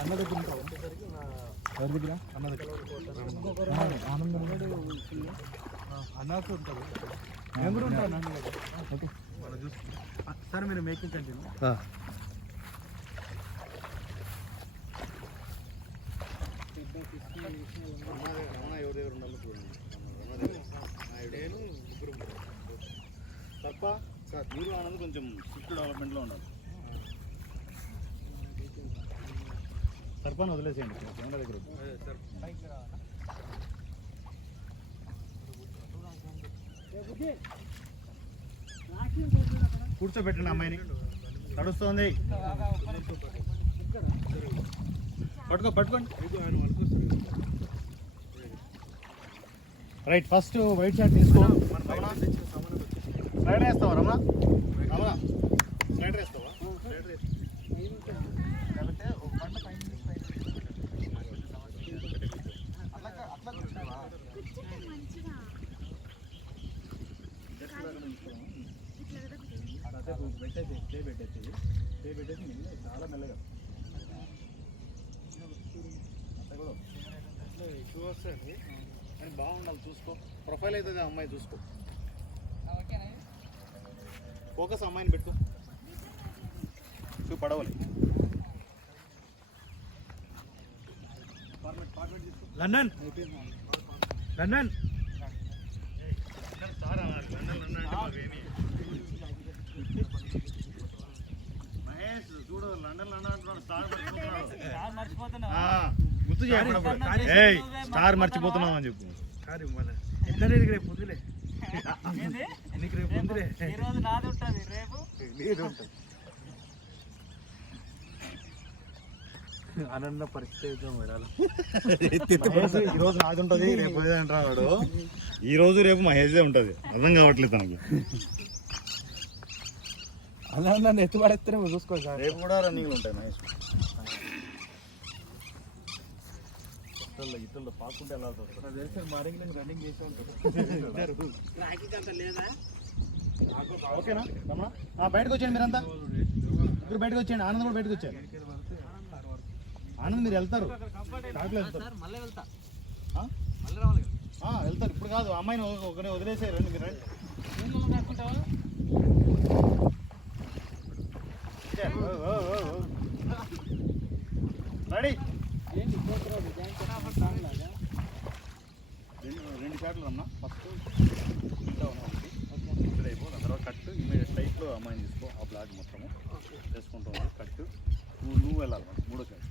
అన్న దగ్గర ఎవరి దగ్గర అన్న దగ్గర ఆనందం అన్నాసు ఉంటారు నేను కూడా ఉంటాను అన్న దగ్గర ఓకే వాళ్ళు చూసుకుంటారు సార్ మీరు మేకింగ్ కంటిన్యూ తప్ప సార్ మీరు ఆనంద్ కొంచెం స్విఫ్ట్ డెవలప్మెంట్లో ఉండాలి సర్పని వదిలేసేయండి. కెమెరా దగ్గర. కూర్చోబెట్టండి అమ్మాయిని. నడుస్తోంది. పట్టుకో పట్టుకోండి. రైట్ ఫస్ట్ వైట్ షర్ట్ తీసుకో. స్లైడర్ వేస్తావా రమణ? నువ్వు పెట్టేసి స్టే పెట్టేసి స్టే పెట్టేసి మెల్లగా చాలా మెల్లగా. అట్లా కూడా కానీ బాగుండాలి చూసుకో. ప్రొఫైల్ అవుతుంది ఆ అమ్మాయి చూసుకో. ఫోకస్ అమ్మాయిని పెట్టు. చూ పడవలి. లండన్. లండన్. మహేష్ చూడు లండన్ లండన్ అంటున్నాడు స్టార్ మర్చిపోతున్నాడు ఆ, గుర్తు స్టార్ మర్చిపోతున్నావు అని చెప్పు. ఎట్లా నీకు రేపు పొద్దులే. నీకు రేపు పొద్దులే. నీది ఉంటుంది అనంత పరిస్థితి ఈ రోజు నాది ఉంటది రేపు ఏది అంటున్నాడు ఈ రోజు రేపు మహేష్దే ఉంటది. అర్థం కావట్లేదు తనకి. అలా నన్ను ఎత్తుపడేస్తేనే చూసుకో సార్. రేపు కూడా రన్నింగ్లు ఉంటాయి మహేష్. ఇతరులు ఇతరులు పాకుంటే ఎలా వస్తుంది నాకు తెలిసి మార్నింగ్ నేను రన్నింగ్ చేసి ఉంటాను ఓకేనా? రమణ? బయటకు వచ్చేయండి మీరంతా. ఇప్పుడు బయటకు వచ్చేయండి. ఆనంద్ కూడా బయటకు వచ్చారు. ఆనంద్ మీరు వెళ్తారు. వెళ్తారు. ఆ? ఆ, వెళ్తారు. ఇప్పుడు కాదు అమ్మాయిని ఒక- ఒకనే వదిలేసే రండి మీరు రండి. షాట్లు రమ్మా. ఫస్ట్ ఇంట్లో ఉన్న ఒకటి ఇక్కడ అయిపో దాని తర్వాత కట్ ఇమీడియట్ స్ట్రైట్లో అమ్మాయిని తీసుకో ఆ బ్లాక్ మొత్తము. వేసుకుంటూ కట్ నువ్వు నువ్వు వెళ్ళాలి మూడో షాట్